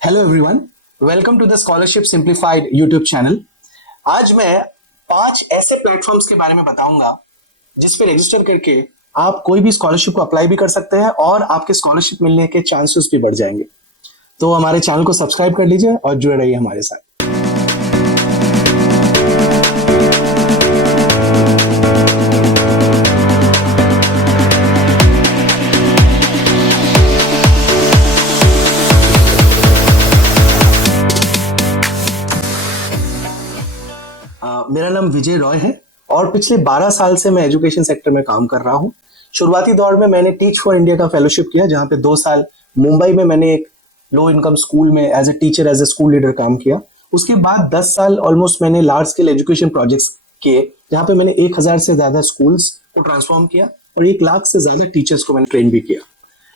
Hello everyone, welcome to the scholarship simplified YouTube channel. आज मैं 5 ऐसे प्लेटफॉर्म्स के बारे में बताऊंगा जिस पे रजिस्टर करके आप कोई भी स्कॉलरशिप को अप्लाई भी कर सकते हैं और आपके स्कॉलरशिप मिलने के चांसेस भी बढ़ जाएंगे। तो हमारे चैनल को सब्सक्राइब कर लीजिए और जुड़े रहिए हमारे साथ। मेरा नाम विजय रॉय है और पिछले 12 साल से मैं एजुकेशन सेक्टर में काम कर रहा हूँ। शुरुआती दौर में मैंने टीच फॉर इंडिया का फेलोशिप किया, जहाँ पे 2 साल मुंबई में मैंने एक लो इनकम स्कूल में as a teacher, as a school leader काम किया। उसके बाद 10 साल ऑलमोस्ट मैंने लार्ज स्केल एजुकेशन प्रोजेक्ट्स किए, जहाँ पे मैंने 1000 से ज्यादा स्कूल्स को ट्रांसफॉर्म किया और 1 लाख से ज्यादा टीचर्स को मैंने ट्रेन भी किया।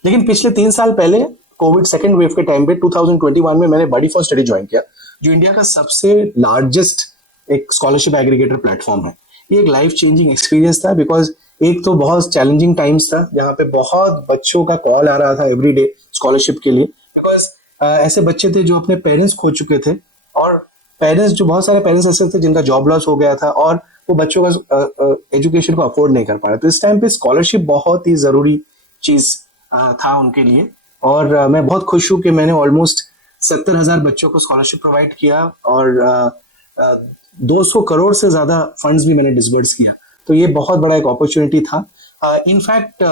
लेकिन पिछले 3 साल पहले कोविड सेकेंड वेव के टाइम पे 2021 में मैंने बडी फॉर स्टडी ज्वाइन किया, जो इंडिया का सबसे लार्जेस्ट एक स्कॉलरशिप एग्रीगेटर प्लेटफॉर्म है। ये एक लाइफ चेंजिंग एक्सपीरियंस था, बिकॉज एक तो बहुत चैलेंजिंग टाइम्स था जहाँ पे बहुत बच्चों का कॉल आ रहा था एवरीडे स्कॉलरशिप के लिए, बिकॉज ऐसे बच्चे थे जो अपने पेरेंट्स खो चुके थे और पेरेंट्स जो बहुत सारे पेरेंट्स ऐसे थे जिनका जॉब लॉस हो गया था और वो बच्चों का एजुकेशन को अफोर्ड नहीं कर पा रहे। तो इस टाइम पे स्कॉलरशिप बहुत ही जरूरी चीज था उनके लिए और मैं बहुत खुश हूँ कि मैंने ऑलमोस्ट 70,000 बच्चों को स्कॉलरशिप प्रोवाइड किया और 200 करोड़ से ज्यादा फंड्स भी मैंने डिसबर्स किया। तो ये बहुत बड़ा एक अपॉर्चुनिटी था। इनफैक्ट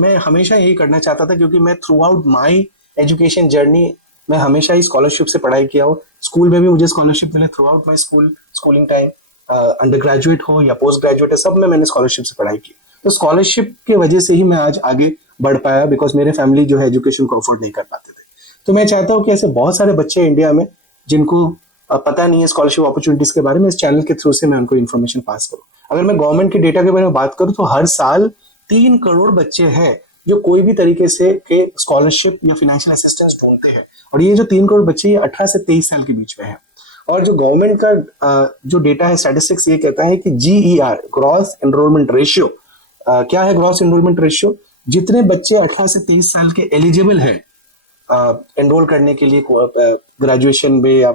मैं हमेशा यही करना चाहता था, क्योंकि मैं through out my education journey मैं हमेशा ही स्कॉलरशिप से पढ़ाई किया हो। स्कूल में भी मुझे स्कॉलरशिप मिले through out my schooling time, under graduate हो या पोस्ट ग्रेजुएट है, सब में मैंने स्कॉलरशिप से पढ़ाई की। तो स्कॉलरशिप की वजह से ही मैं आज आगे बढ़ पाया, बिकॉज मेरे फैमिली जो है एजुकेशन को अफोर्ड नहीं कर पाते थे। तो मैं चाहता हूँ कि ऐसे बहुत सारे बच्चे हैं इंडिया में जिनको पता नहीं है स्कॉलरशिप अपॉर्चुनिटीज के बारे में, इस चैनल के थ्रू से मैं उनको इन्फॉर्मेशन पास करूं। अगर मैं गवर्नमेंट के डेटा के बारे में बात करूं तो हर साल 3 करोड़ बच्चे हैं जो कोई भी तरीके से के स्कॉलरशिप या फाइनेंशियल असिस्टेंस ढूंढते हैं, और ये जो 3 करोड़ बच्चे ये 18 से 23 साल के बीच में है। और जो गवर्नमेंट का जो डेटा है, स्टैटिस्टिक्स, ये कहता है कि GER, ग्रॉस एनरोलमेंट रेशियो, क्या है ग्रॉस एनरोलमेंट रेशियो? जितने बच्चे 18 से 23 साल के एलिजिबल है एनरोल करने के लिए ग्रेजुएशन में या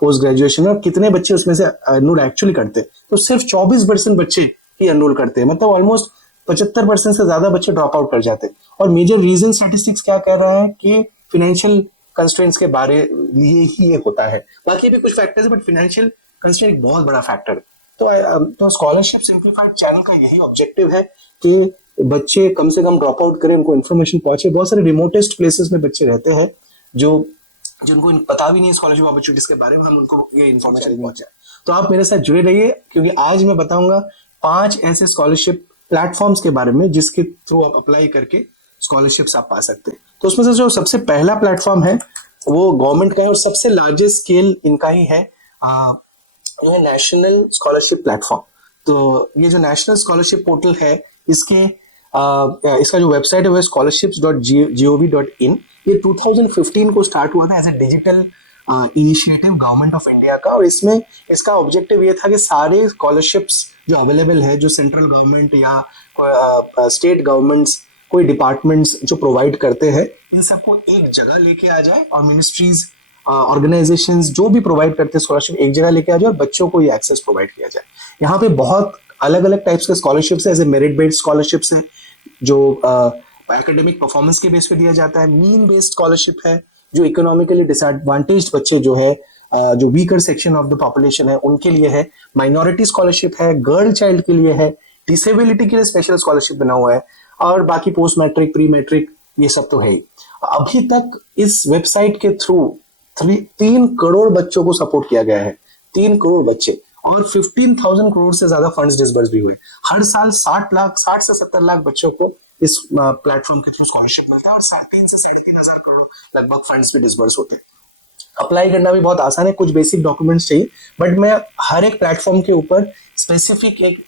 पोस्ट ग्रेजुएशन में, और कितने बच्चे उसमें से एनरोल एक्चुअली करते हैं, तो सिर्फ 24% बच्चे ही एनरोल करते हैं। मतलब ऑलमोस्ट 75% से ज्यादा बच्चे ड्रॉप आउट कर जाते हैं। और मेजर रीजन स्टैटिस्टिक्स क्या कह रहा है कि फाइनेंशियल कंस्ट्रेंट्स के बारे लिए ही ये होता है। बाकी भी कुछ फैक्टर्स है, बट फाइनेंशियल कंस्ट्रेंट एक बहुत बड़ा फैक्टर है। तो स्कॉलरशिप सिंप्लीफाइड चैनल का यही ऑब्जेक्टिव है कि बच्चे कम से कम ड्रॉप आउट करें, उनको इन्फॉर्मेशन पहुंचे। बहुत सारे रिमोटेस्ट प्लेसेस में बच्चे रहते हैं जिनको पता भी नहीं स्कॉलरशिप अपॉर्चुनिटीज के बारे में, हम उनको ये इन्फॉर्मेशन पहुंचाए। तो आप मेरे साथ जुड़े रहिए, क्योंकि आज मैं बताऊंगा 5 ऐसे स्कॉलरशिप प्लेटफॉर्म्स के बारे में जिसके थ्रू आप अप्लाई करके स्कॉलरशिप्स आप पा सकते हैं। तो उसमें से जो सबसे पहला प्लेटफॉर्म है वो गवर्नमेंट का है और सबसे लार्जेस्ट स्केल इनका ही है, ये नेशनल स्कॉलरशिप प्लेटफॉर्म। तो ये जो नेशनल स्कॉलरशिप पोर्टल है, इसका जो वेबसाइट है वो scholarships.gov.in। ये 2015 को स्टार्ट हुआ था as a digital initiative government of India का, और इसमें इसका ऑब्जेक्टिव ये था कि सारे स्कॉलरशिप्स जो अवेलेबल है, जो सेंट्रल गवर्नमेंट या स्टेट गवर्नमेंट्स, कोई डिपार्टमेंट्स जो प्रोवाइड करते हैं, इन सबको एक जगह लेके आ जाए, और मिनिस्ट्रीज, ऑर्गेनाइजेशंस जो भी प्रोवाइड करते हैं स्कॉलरशिप एक जगह लेके आ जाए और बच्चों को ये एक्सेस प्रोवाइड किया जाए। यहाँ पे बहुत अलग अलग टाइप्स के स्कॉलरशिप्स है, as a merit based scholarships है जो एकेडमिक परफॉर्मेंस के बेस पे दिया जाता है। मीन बेस्ड स्कॉलरशिप है जो इकोनॉमिकली डिसएडवांटेज्ड बच्चे जो है, जो weaker section of the population है, उनके लिए है। माइनॉरिटी स्कॉलरशिप है, गर्ल चाइल्ड के लिए है, डिसेबिलिटी के लिए स्पेशल स्कॉलरशिप बना हुआ है, और बाकी पोस्ट मैट्रिक, प्री मैट्रिक, ये सब तो है ही। अभी तक इस वेबसाइट के थ्रू 3 करोड़ बच्चों को सपोर्ट किया गया है, 3 करोड़ बच्चे, और 15,000 करोड़ से ज्यादा फंड्स डिसबर्स भी हुए। हर साल 60 से 70 लाख बच्चों को इस प्लेटफॉर्म के थ्रू स्कॉलरशिप मिलता है और 3 से 3,500 करोड़ लगभग फंड्स भी डिसबर्स होते हैं। अप्लाई करना भी बहुत आसान है, कुछ बेसिक डॉक्यूमेंट्स चाहिए, बट मैं हर एक प्लेटफॉर्म के ऊपर स्पेसिफिक एक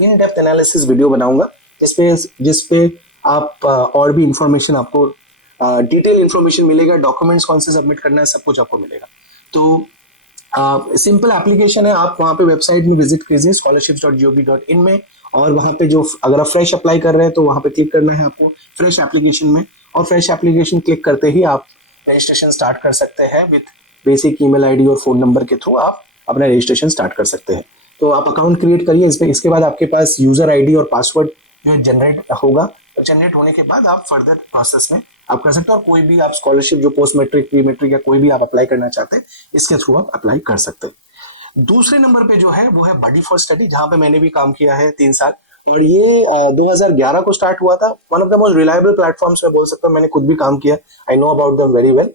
इन डेप्थ एनालिसिस वीडियो बनाऊंगा, जिसपे आप और भी इंफॉर्मेशन, आपको डिटेल इंफॉर्मेशन मिलेगा, डॉक्यूमेंट्स कौन से सबमिट करना है, सब कुछ आपको मिलेगा। तो सिंपल एप्लीकेशन है, आप वहाँ पे वेबसाइट में विजिट कीजिए scholarships.gov.in में, और वहाँ पे जो अगर आप फ्रेश अप्लाई कर रहे हैं तो वहाँ पे क्लिक करना है आपको फ्रेश एप्लीकेशन में, और फ्रेश एप्लीकेशन क्लिक करते ही आप रजिस्ट्रेशन स्टार्ट कर सकते हैं विद बेसिक ईमेल आईडी और फोन नंबर के थ्रू आप अपना रजिस्ट्रेशन स्टार्ट कर सकते हैं। तो आप अकाउंट क्रिएट करिए, इसमें इसके बाद आपके पास यूजर आईडी और पासवर्ड जो जनरेट होगा, जनरेट होने के बाद आप फर्दर प्रोसेस में आप कर सकते हो, और कोई भी आप स्कॉलरशिप जो पोस्ट मैट्रिक प्री मैट्रिक या कोई भी आप अप्लाई करना चाहते हैं इसके थ्रू आप अप्लाई कर सकते हैं। दूसरे नंबर पे जो है वो है बडी फॉर स्टडी, जहां पे मैंने भी काम किया है 3 साल, और ये 2011 को स्टार्ट हुआ था। One of the most reliable platforms में बोल सकता हूँ, मैंने खुद भी काम किया, I know about them very well.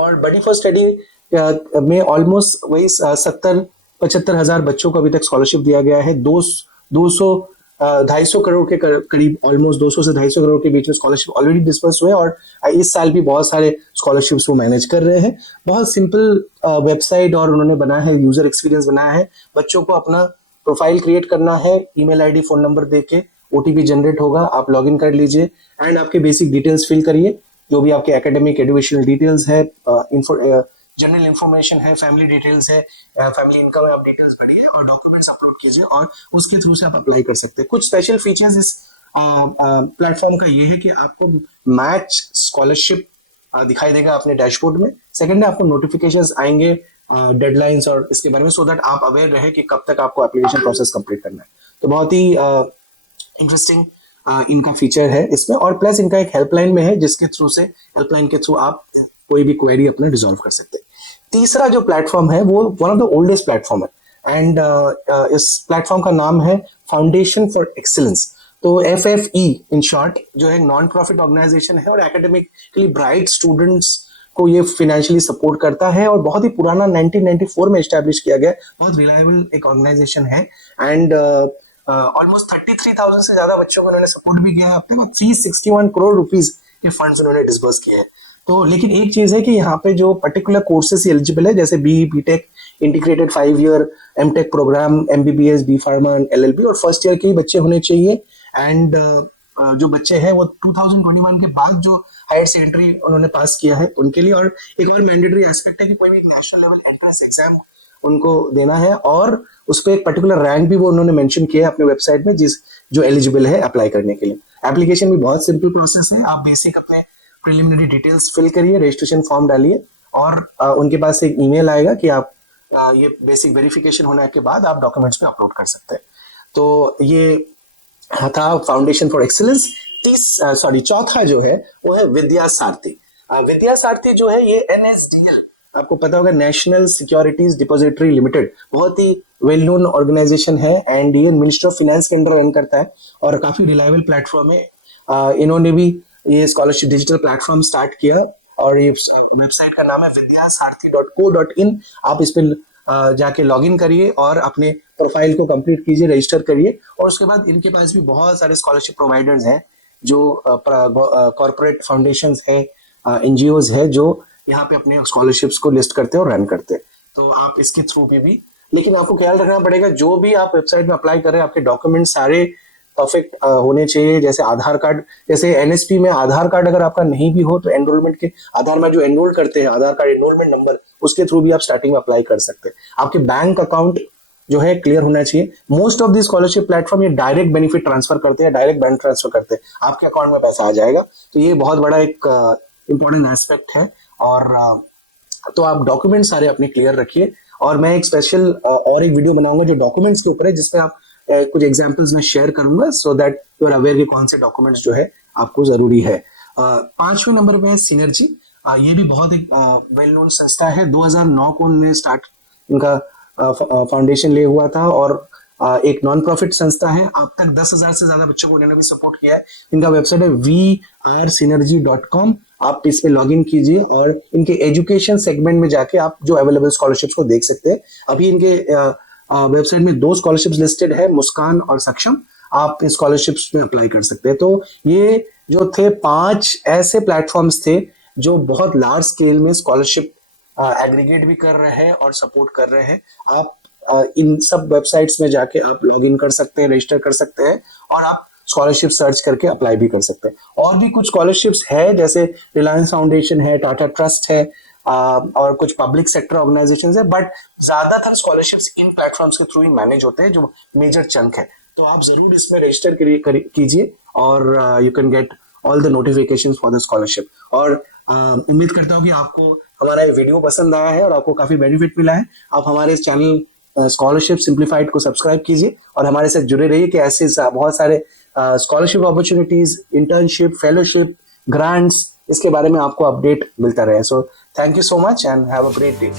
और बडी फॉर स्टडी में ऑलमोस्ट वही 70-75 हजार बच्चों को अभी तक स्कॉलरशिप दिया गया है। 250 करोड़ के करीब, ऑलमोस्ट 200 से 250 करोड़ के बीच में स्कॉलरशिप ऑलरेडी डिस्पर्स हुए, और इस साल भी बहुत सारे स्कॉलरशिप्स वो मैनेज कर रहे हैं। बहुत सिंपल वेबसाइट और उन्होंने बनाया है, यूजर एक्सपीरियंस बनाया है। बच्चों को अपना प्रोफाइल क्रिएट करना है, ईमेल आईडी फोन नंबर देके ओटीपी जनरेट होगा, आप लॉगिन कर लीजिए एंड आपके बेसिक डिटेल्स फिल करिए, जो भी आपके एकेडमिक एजुकेशनल डिटेल्स है, जनरल इन्फॉर्मेशन है, फैमिली डिटेल्स है, फैमिली इनकम है, आप डिटेल्स भरिए और डॉक्यूमेंट्स अपलोड कीजिए, और उसके थ्रू से आप अप्लाई कर सकते हैं। कुछ स्पेशल फीचर्स इस प्लेटफॉर्म का ये है कि आपको मैच स्कॉलरशिप दिखाई देगा अपने डैशबोर्ड में। सेकंड है, आपको नोटिफिकेशंस आएंगे डेडलाइंस और इसके बारे में, सो दैट आप अवेयर रहे कि कब तक आपको एप्लीकेशन प्रोसेस कंप्लीट करना है। तो बहुत ही इंटरेस्टिंग इनका फीचर है इसमें, और प्लस इनका एक हेल्पलाइन में है जिसके थ्रू से, हेल्पलाइन के थ्रू आप कोई भी क्वेरी अपना रिजॉल्व कर सकते हैं। तीसरा जो प्लेटफॉर्म है वो one of the oldest platform है, एंड इस प्लेटफॉर्म का नाम है फाउंडेशन फॉर एक्सीलेंस। तो FFE इन शॉर्ट जो है नॉन प्रॉफिट ऑर्गेनाइजेशन है, और एकेडमिकली ब्राइट स्टूडेंट्स को ये फाइनेंशियली सपोर्ट करता है, और बहुत ही पुराना 1994 में एस्टैब्लिश किया गया, बहुत रिलायबल एक ऑर्गेनाइजेशन है, एंड ऑलमोस्ट 33,000 से ज्यादा बच्चों को उन्होंने सपोर्ट भी किया है। अब तक 361 करोड़ रुपीज के फंड्स उन्होंने डिस्बर्स किए हैं। तो लेकिन एक चीज है कि यहाँ पे जो पर्टिकुलर कोर्सेस एलिजिबल है, जैसे BE BTech integrated 5 year MTech programme, MBBS, B Pharma, LLB, और फर्स्ट ईयर के ही बच्चे होने चाहिए। एंड जो बच्चे हैं वो 2021 के बाद जो हायर सेकेंडरी उन्होंने पास किया है उनके लिए, और एक और मैंडेटरी एस्पेक्ट है कि कोई भी नेशनल लेवल एंट्रेंस एग्जाम उनको देना है, और उस पर एक पर्टिकुलर रैंक भी वो उन्होंने मेंशन किया है अपने वेबसाइट में, जिस जो एलिजिबल है अप्लाई करने के लिए। एप्लीकेशन भी बहुत सिंपल प्रोसेस है, आप बेसिक अपने प्रिलिमिनरी डिटेल्स फिल करिए, रजिस्ट्रेशन फॉर्म डालिए, और उनके पास एक ईमेल आएगा कि आप ये बेसिक वेरिफिकेशन होने के बाद आप डॉक्यूमेंट्स पे अपलोड कर सकते हैं। तो ये था फाउंडेशन फॉर एक्सीलेंस। चौथा जो है वो है विद्या सारथी। विद्या सारथी जो है ये NSDL, आपको पता होगा, नेशनल सिक्योरिटीज डिपॉजिटरी लिमिटेड, बहुत ही वेल नोन ऑर्गेनाइजेशन है, एंड ये मिनिस्ट्री ऑफ फाइनेंस के अंडर रन करता है, और काफी रिलायबल प्लेटफॉर्म है। इन्होंने भी ये स्कॉलरशिप डिजिटल प्लेटफॉर्म स्टार्ट किया, और ये वेबसाइट का नाम है vidyasaarthi.co.in। आप इस पर जाके लॉगिन करिए और अपने प्रोफाइल को कंप्लीट कीजिए, रजिस्टर करिए, और उसके बाद इनके पास भी बहुत सारे स्कॉलरशिप प्रोवाइडर्स हैं, जो कॉर्पोरेट फाउंडेशंस हैं, NGOs है, जो यहाँ पे अपने स्कॉलरशिप्स को लिस्ट करते हैं और रन करते हैं। तो आप इसके थ्रू भी, लेकिन आपको ख्याल रखना पड़ेगा, जो भी आप वेबसाइट में अप्लाई कर रहे हैं आपके डॉक्यूमेंट सारे परफेक्ट होने चाहिए। जैसे आधार कार्ड, जैसे NSP में आधार कार्ड अगर आपका नहीं भी हो तो एनरोलमेंट के आधार में जो एनरोल करते हैं, आधार कार्ड एनरोलमेंट नंबर, उसके थ्रू भी आप स्टार्टिंग में अप्लाई कर सकते हैं। आपके बैंक अकाउंट जो है क्लियर होना चाहिए। Most of the scholarship platform ये डायरेक्ट बेनिफिट ट्रांसफर करते हैं, डायरेक्ट बैंक ट्रांसफर करते हैं, आपके अकाउंट में पैसा आ जाएगा। तो ये बहुत बड़ा एक इंपॉर्टेंट एस्पेक्ट है, और तो आप डॉक्यूमेंट सारे अपने क्लियर रखिए, और मैं एक स्पेशल और एक वीडियो बनाऊंगा जो डॉक्यूमेंट्स के ऊपर है, जिसमें आप कुछ एग्जांपल्स में शेयर करूंगा, so that you are aware कि कौन से डॉक्यूमेंट्स जो है आपको जरूरी है। 5वें नंबर पे है सिनर्जी। ये भी बहुत एक वेल नोन संस्था है, 2009 को उन्होंने स्टार्ट इनका फाउंडेशन ले हुआ था, और एक नॉन प्रॉफिट संस्था है। अब तक 10,000 से ज्यादा बच्चों को उन्होंने भी सपोर्ट किया है। इनका वेबसाइट है vrsynergy.com। आप इस पे लॉग इन कीजिए, और इनके एजुकेशन सेगमेंट में जाके आप जो अवेलेबल स्कॉलरशिप्स को देख सकते हैं। अभी इनके वेबसाइट में 2 स्कॉलरशिप्स लिस्टेड है, मुस्कान और सक्षम। आप इस स्कॉलरशिप्स में अप्लाई कर सकते हैं। तो ये जो थे 5 ऐसे प्लेटफॉर्म्स थे जो बहुत लार्ज स्केल में स्कॉलरशिप एग्रीगेट भी कर रहे हैं और सपोर्ट कर रहे हैं। आप इन सब वेबसाइट्स में जाके आप लॉग इन कर सकते हैं, रजिस्टर कर सकते हैं, और आप स्कॉलरशिप सर्च करके अप्लाई भी कर सकते हैं। और भी कुछ स्कॉलरशिप्स है, जैसे रिलायंस फाउंडेशन है, टाटा ट्रस्ट है, और कुछ पब्लिक सेक्टर ऑर्गेनाइजेशंस है, बट ज्यादातर स्कॉलरशिप्स इन प्लेटफॉर्म्स के थ्रू ही मैनेज होते हैं, जो मेजर चंक है। तो आप जरूर इसमें रजिस्टर कीजिए, और you can get all the notifications for the scholarship. और उम्मीद करता हूँ कि आपको हमारा ये वीडियो पसंद आया है और आपको काफी बेनिफिट मिला है। आप हमारे इस चैनल स्कॉलरशिप सिंप्लीफाइड को सब्सक्राइब कीजिए और हमारे साथ जुड़े रहिए कि ऐसे बहुत सारे scholarship opportunities, internship, fellowship, grants, इसके बारे में आपको अपडेट मिलता रहे। So thank you so much and have a great day.